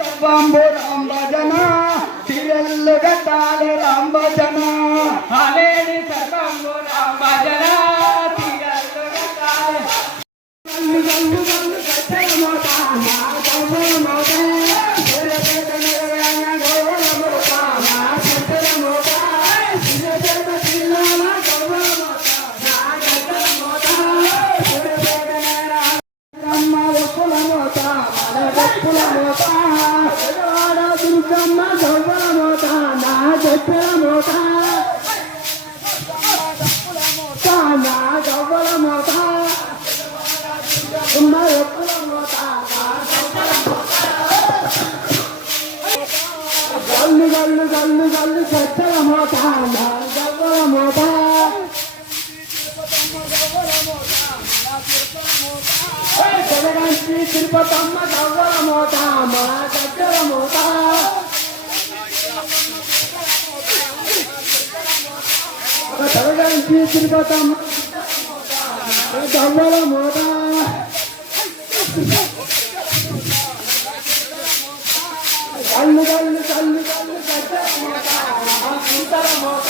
సర్వంబు రామ భజన తిరెల్లు గట్టాలి రామ భజన హాలేడి సర్వంబు రామ భజన తిరెల్లు గట్టాలి గల్లు గల్లు గల్లు గట్టల మోత నా గవ్వల మోత తిరగట నగరాన గవ్వల మోత నా గట్టల మోత తిరగట తిల్లాల గవ్వల మోత నా గట్టల మోత తిరగట నగరాన రమ్మ ఒప్పుల మోత మన గప్పుల మోత పెదవాడ దుర్గమ్మ గవ్వల మోత నా గట్టల మోత నా గవ్వల మోత గల్లు గల్లు గల్లు గల్లు చెత్తల మోత గవ్వల మోత తెలంగాణ తిరుపతమ్మ గవ్వల మోత మా దగ్గర మోత తెలంగాణ తిరుపతమ్మ గవ్వల మోత గల్లు గల్లు గల్లు గల్లు గద్దల మోత చింతల మోత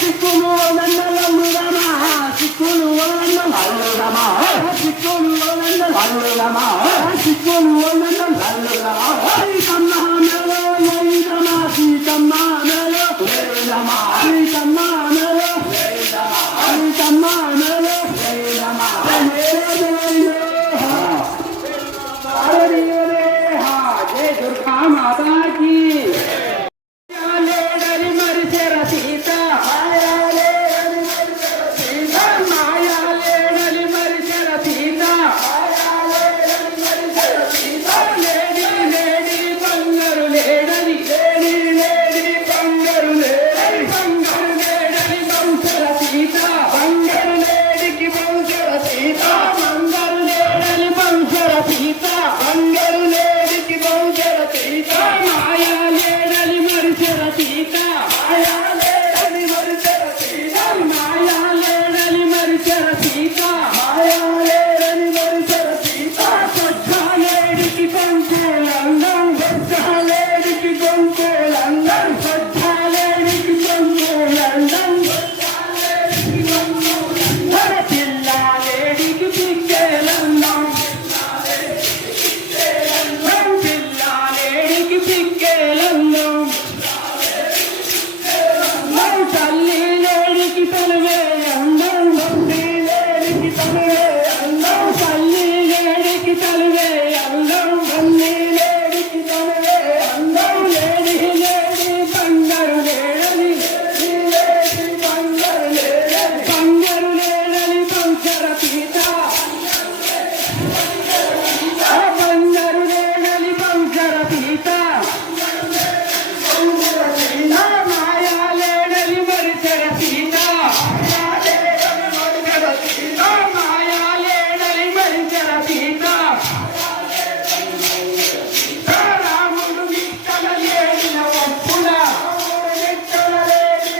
సిక్కులు నందలము రమ సిక్కులు నందలు రమ సిక్కులు నందలు రమ సిక్కులు నందలు రమ సీతమ్మ మేలో రమ సీతమ్మ మేలో రమ సీతమ్మ మేలో సీతమ్మ మేలో రమ जय दुर्गा माता की బంగారు లేడలి బంగార సీత మాయా లేడలి మరిచర సీత మాయా లేడలి మరిచర సీత రాముడు విట్టల లేడిన ఒప్పుల రాముడు విట్టల లేడి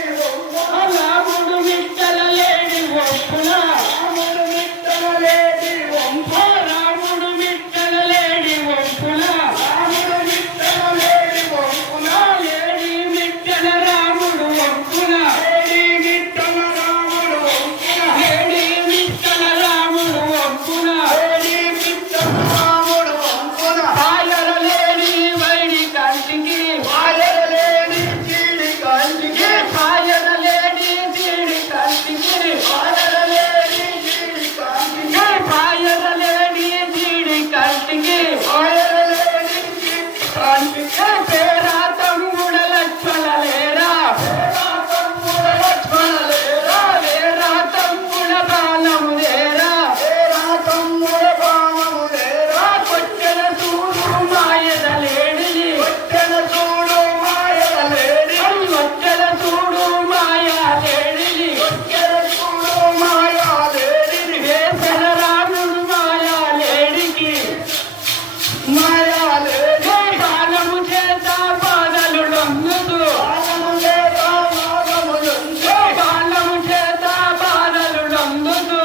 ఒప్పుల రాముడు విట్టల లేడి ఒప్పుల లేడి విట్టల రాముడు ఒప్పుల లేడి విట్టల రాముడు ఒప్పుల పాయల లేడి వైడి కంటికి పాయల లేడి జీడి కంటికి పాయల లేడి జీడి కంటికి పాయల లేడి జీడి కంటికి పాయల లేడి జీడి కంటికి పాయల లేడి జీడి కంటికి పేరా తమ్ముడ లక్ష్మణ లేరా లేరా తమ్ముడ బాలము లేరా కొట్టెల చూడు మాయద లేడిని కొట్టెల చూడు మాయా లేడిని వేసల రాముడు మాయా లేడికి బాలము చేత బాధలు లొంగుతూ బాలము చేత బాధలు లొంగుతూ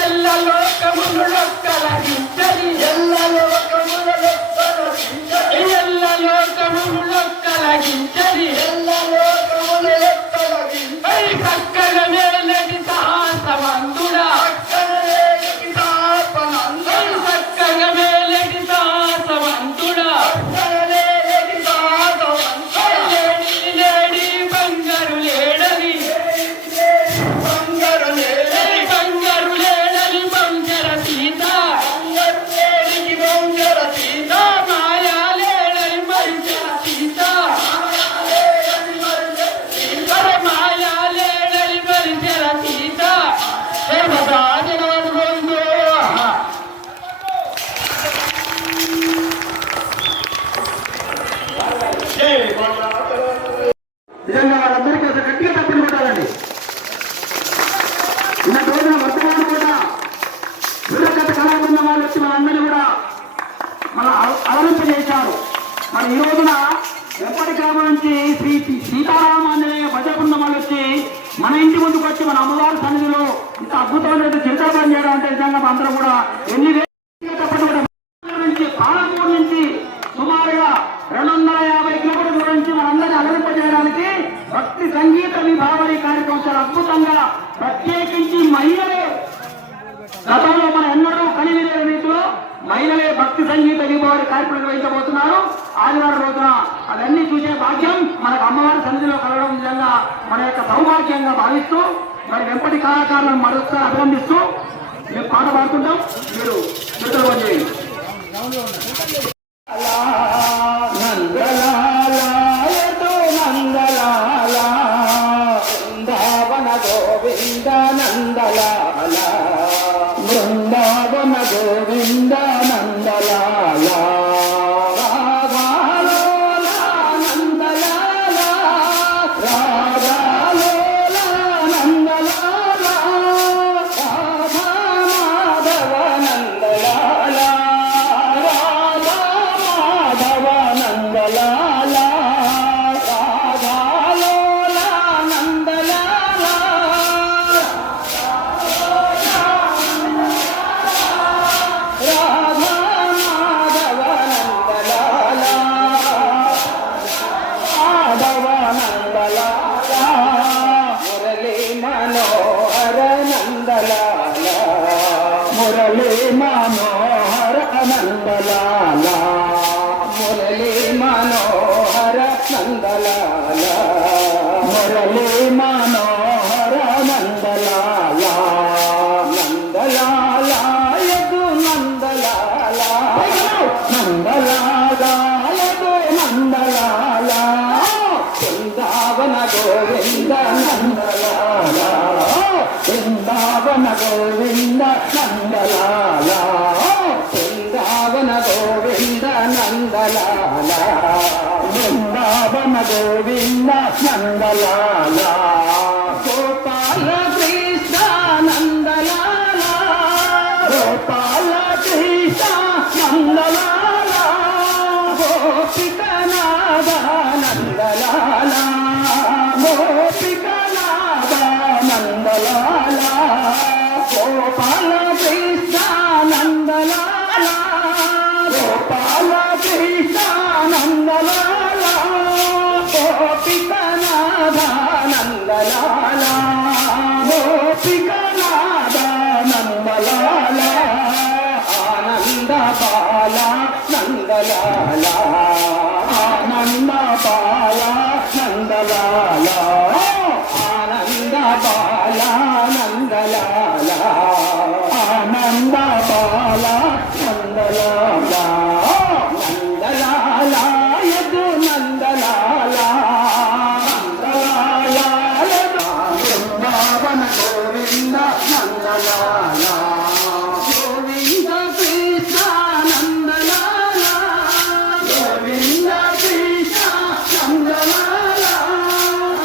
ఎల్ల లోకములు లొక్కలగించని ఎల్ల లోకములు లొక్కలగించని కక్కల వేలటి సాహసమందుడా చక్కగా వేలటి సాహసమంతుడా లేడి బంగారు లేడని బంగారు లేడని బంజర సీత మాయా లేడని మరిచర సీత మాయా లేడని మరిచర సీత నిజంగా వాళ్ళందరికీ ఒక గట్టిగా తప్పని కొట్టాలండి. నిన్న రోజున వర్తమానం కూడా వీరకథ కళాబృందం వాళ్ళు వచ్చి మనందరినీ కూడా మన అలరింపజేశారు. మరి ఈ రోజున వెంపటి గ్రామం నుంచి శ్రీ సీతారామాంజనేయ భజ బృందం వాళ్ళు వచ్చి మన ఇంటి ముందుకు వచ్చి మన అమ్మవారి సన్నిధిలో ఇంత అద్భుతమైన చిత్రపడం చేయడం అంటే నిజంగా అందరూ కూడా ఎన్ని నుంచి పాలమూరు నుంచి సుమారుగా 250 కిలోమీటర్ల దూరం నుంచి మనందరినీ అలరింపజేయడానికి భక్తి సంగీత విభావరి కార్యక్రమం చాలా అద్భుతంగా ప్రత్యేకించి మహిళలే గతంలో మనం ఎన్నడూ కనివినే రీతిలో మహిళలే భక్తి సంగీత విభావరి కార్యక్రమం నిర్వహించబోతున్నారు. ఆదివారం రోజున అవన్నీ చూసే భాగ్యం మనకు అమ్మవారి సన్నిధిలో కలగడం నిజంగా మన యొక్క సౌభాగ్యంగా భావిస్తూ మరి వెంపటి కళాకారులను మరొకసారి అభినందిస్తూ మేము పాట పాడుతుంటాం. మీరు చేతులు చేయండి. గోవింద నందలాల బృందావన గోవింద నందలాల రాగాలోల నందలాల రాగాలోల నందలాల రాధా మాధవ నందలాల రాధా మాధవ నందలాల రాగాలోల నందలాల రాధా మాధవ నందలాల మాధవ నందలాల మురళీ మనోహర నందలాల మురళీ మనోహర నందలాల మురళీ మనోహర నందలాల మురళీ మనోహర నందలాల నందలాల యదు నందలాల నందలాల యదు నందలాల బృందావన గోవింద నందలాల బృందావన గోవింద నందలాల బృందావన గోవింద నందలాల బృందావన గోవింద నందలాల గోపాల కృష్ణ నందలాల గోపాల కృష్ణ నందలాల గోపికనాథ నందలాల గోపికనాథ నందలాల గోపాల కృష్ణ నందలాల గోపాల కృష్ణ నందలాల గోపికనాథ నందలాల గోపికనాథ నందలాల ఆనంద బాల నందలాల ఆనంద బాల నందలాల ఆనంద బాల నందలాల ఆనంద బాల నందలాల నందలాల యదు నందలాల నందలాల యదు బృందావన గోవింద నందలాల గోవింద కృష్ణ నందలాల గోవింద కృష్ణ నందలాల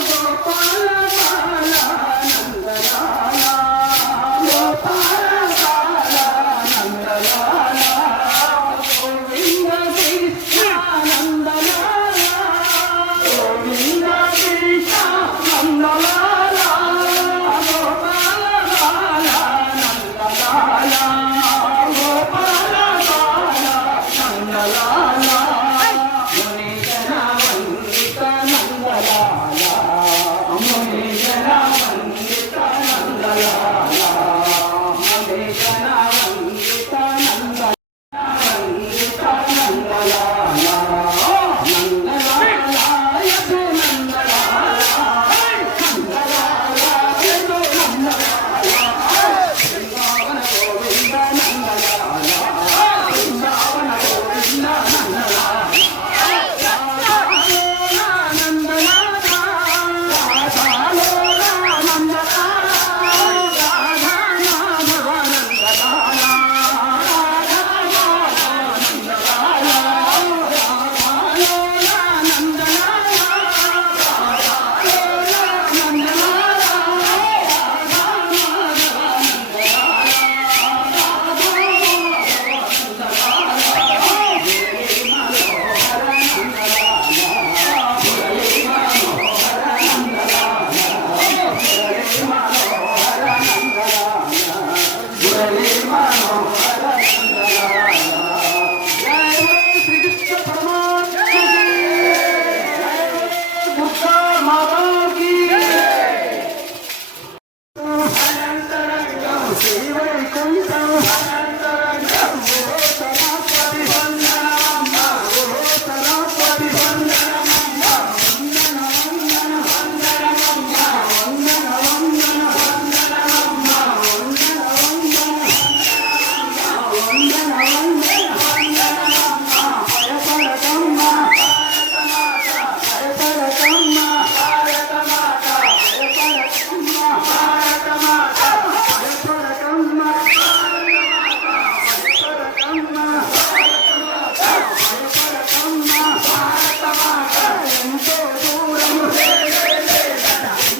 గోపాల బాల నందలాల గోపాల బాల నందలాల గోవింద కృష్ణ నందలాల గోవింద కృష్ణ నందలాల గోపాల బాల నందలాల గోపాల బాల నందలాల మునిజన వందిత నందలాల మునిజన వందిత నందలాల మునిజన వందిత వందిత నందలాల నందలాల యదు నందలాల నందలాల యదు నందలాల బృందావన గోవింద నందలాల బృందావన గోవింద నందలాల నందలాల రాధాలోల నందలాల రాధామాధవ నందలాల రాధామాధవ నందలాల రాధాలోల నందలాల రాధాలోల నందలాల శ్రీకృష్ణ పరమాత్మ దుర్గా మాతా కీ అనంతరంగం శ్రీవైకుంఠం అనంతరంగం ఓ సరస్వతి వందనమ్మ ఓ సరస్వతి వందనమ్మ వందన వందన వందనమ్మ వందన వందన వందనమ్మ వందన వందన వందన వందన వందనమ్మ భయపడకమ్మ భయపడకమ్మ భారతమాత భయపడకమ్మ భారతమాత భయపడకమ్మ భయపడకమ్మ భయపడకమ్మ భారతమాత ఎంతో దూరము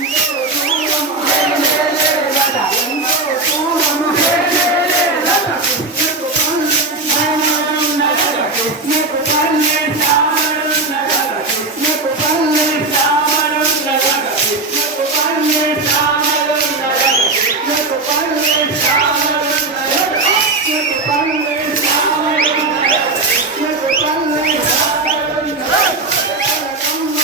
ఎంతో దూరము ఎంతో దూరము కృష్ణకు పల్లె శ్యామరున్నగర కృష్ణకు పల్లె శ్యామరున్నగర కృష్ణకు పల్లె శ్యామరున్నగర కృష్ణకు పల్లె శ్యామరున్నగర కృష్ణకు పల్లె శ్యామరున్నగర కృష్ణకు పల్లె శ్యామరున్నగర భయపడకమ్మ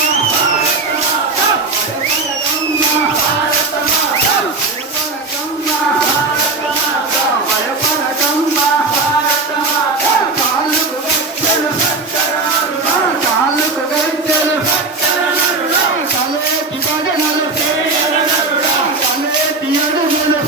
భారతమాత భయపడకమ్మ భారతమాత భయపడకమ్మ భారతమాత భయపడకమ్మ భారతమాత కాళ్ళకు గజ్జెలు కాళ్ళకు గజ్జెలు తలేటి భజనలు తలేటి అడుగులు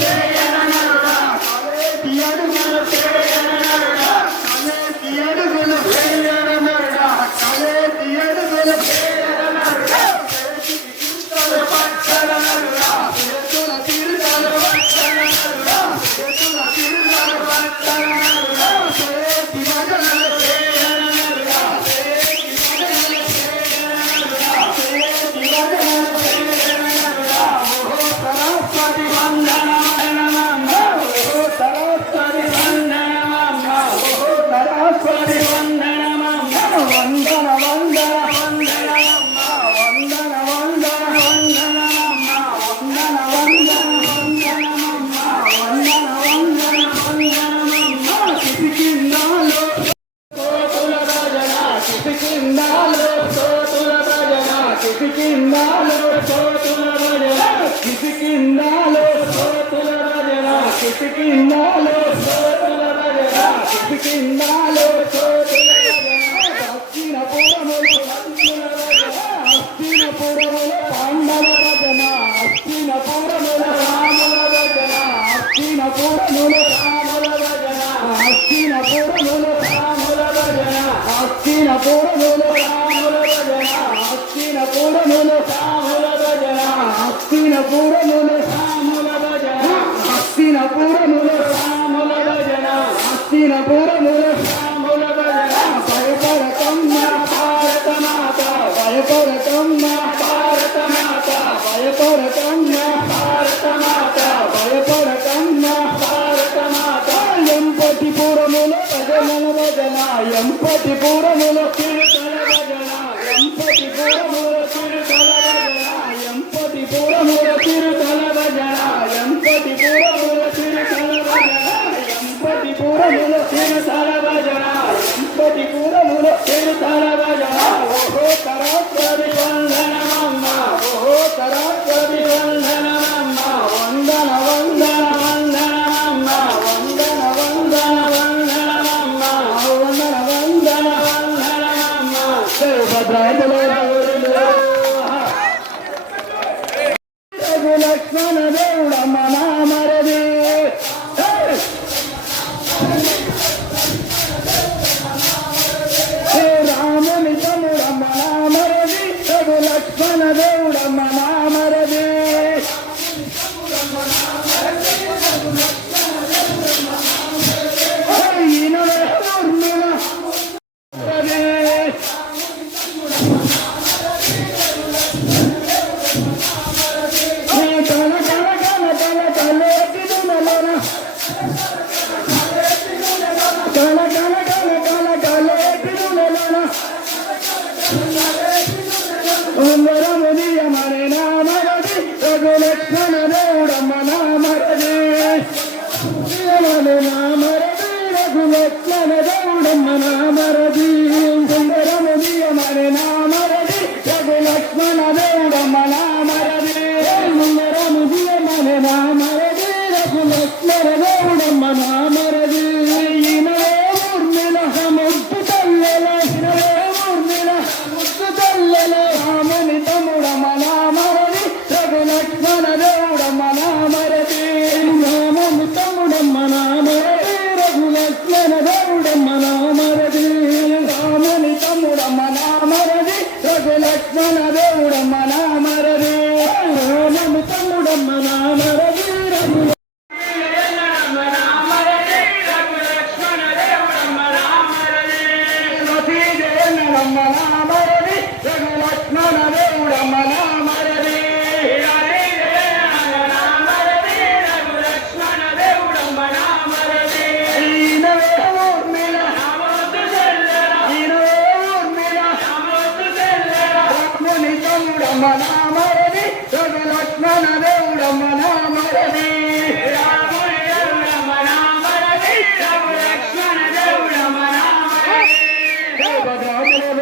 కిష్కిందాలో సోతుల భజన కిష్కిందాలో సోతుల భజన హస్తినపురములో హస్తినపురములో పాండవ భజన హస్తినపురములో రాముల భజన హస్తినపురములో రాముల భజన హస్తినపురములో రాముల భజన హస్తినపురములో రాముల భజన హస్తినపురములో రాముల భజన హస్తినపురములో రాముల భజన హస్తినపురములో రాముల భజన హస్తినపురములో రాముల భజన భయపడకమ్మ భారత మాత భయపడకమ్మ భారత మాత భయపడకమ్మ భారత మాత భయపడకమ్మ భారత మాత ఎంపటిపురములో భజనల భజన ఎంపటిపురములో తిరుతల భజన ఎంపటిపురములో తిరుతల భజన ఎంపటిపురములో తిరుతల భజన ఎంపటిపురములో తిరుతల భజన ఎంపటిపురములో తిరుతల భజన ఎంపటిపురములో తిరుతల భజన ఓహో తరాత్రి వందనమమ్మ ఓహో తరాత్రి వందనమమ్మ వందన వందన వందనమమ్మ వందన వందన వందనమమ్మ వందన వందన వందనమమ్మ భద్రాదుల లక్ష్మణ దేవుడమ్మ నామరది రాముని తమ్ముడమ్మ నామరది రఘు లక్ష్మణ దేవుడమ్మ నామరది ఈయనవే ఊర్మిళ లక్ష్మణ దేవుడమ్మ నామరది నామరది రఘు లక్ష్మణ దేవుడమ్మ నామరది సుందరముదియమని నామరది రఘు లక్ష్మణ దేవుడమ్మ నామరది సుందరముదియమని నామరది రఘు లక్ష్మణ దేవుడమ్మ నామరది ఈనవే ఊర్మిళ ముద్దు తల్లెల ఈనవే ఊర్మిళ ముద్దు తల్లెల రాముని తమ్ముడమ్మ నామరది రఘు లక్ష్మణ దేవుడమ్మ నామరది రాముని తమ్ముడమ్మ నామరది రఘు లక్ష్మణ దేవుడమ్మ నామరది రాముని తమ్ముడమ్మ నామరది రఘు లక్ష్మణ దేవుడమ్మ నామరది రాముని తమ్ముడమ్మ నామరది రఘు రఘులక్ష్మణ దేవుడమ్మ నామరది ఈనవే ఊర్మిళ ఈనవే ఊర్మిళ రాముని తమ్ముడమ్మ నామరది రఘు లక్ష్మణ దేవుడమ్మ నామరది రాముని దేవుడమ్మ నామరది రఘు లక్ష్మణ దేవుడమ్మ నామరది భద్రాదుల